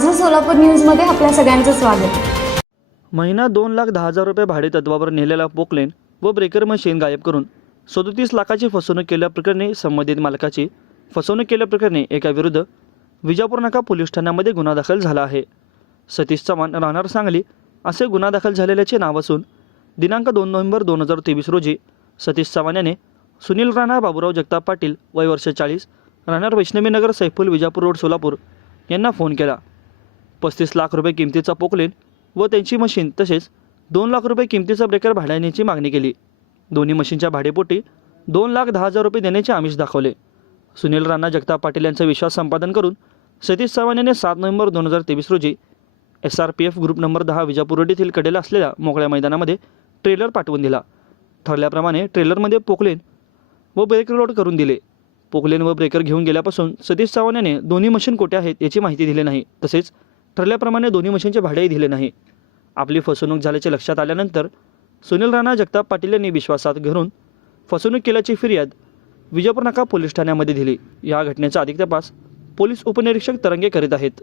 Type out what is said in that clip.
माझं सोलापूर न्यूजमध्ये आपल्या सगळ्यांचं स्वागत। महिना 2,10,000 रुपये भाडे तत्वावर नेलेला पोकलेन व ब्रेकर मशीन गायब करून 37 लाखाची फसवणूक केल्याप्रकरणी संबंधित मालकाची फसवणूक केल्याप्रकरणी एकाविरुद्ध विजापूर नाका पोलीस ठाण्यामध्ये गुन्हा दाखल झाला आहे। सतीश चव्हाण राहणार सांगली असे गुन्हा दाखल झालेल्याचे नाव असून दिनांक 2 नोव्हेंबर 2023 रोजी सतीश चव्हाण याने सुनील राणा बाबूराव जगताप पाटील वय वर्ष 40 राहणार वैष्णवीनगर सैफुल विजापूर रोड सोलापूर यांना फोन केला। 35 लाख रुपये किमतीचा पोकलेन व त्यांची मशीन तसेच 2 लाख रुपये किमतीचा ब्रेकर भाड्यानेची मागणी केली। दोन्ही मशीनच्या भाडेपोटी 2,10,000 रुपये देण्याचे आमिष दाखवले। सुनील राणा जगताप पाटील यांचा विश्वास संपादन करून सतीश चव्हाण यांनी 7 नोव्हेंबर 2023 रोजी SRPF group number 10 Vijapur road येथील कडेला असलेल्या मोकळ्या मैदानामध्ये ट्रेलर पाठवून दिला। ठरल्याप्रमाणे ट्रेलरमध्ये पोकलेन व ब्रेकर लोड करून दिले। पोकलेन व ब्रेकर घेऊन गेल्यापासून सतीश चव्हाण याने दोन्ही मशीन कोठे आहेत याची माहिती दिली नाही, तसेच ठरल्याप्रमाणे दोन्ही मशीनचे भाडेही दिले नाही। आपली फसवणूक झाल्याचे लक्षात आल्यानंतर सुनील राणा जगताप पाटील यांनी विश्वासात घेऊन फसवणूक केल्याची फिर्याद विजापूर नाका पोलीस ठाण्यामध्ये दिली। या घटनेचा अधिक तपास पोलीस उपनिरीक्षक तरंगे करीत आहेत।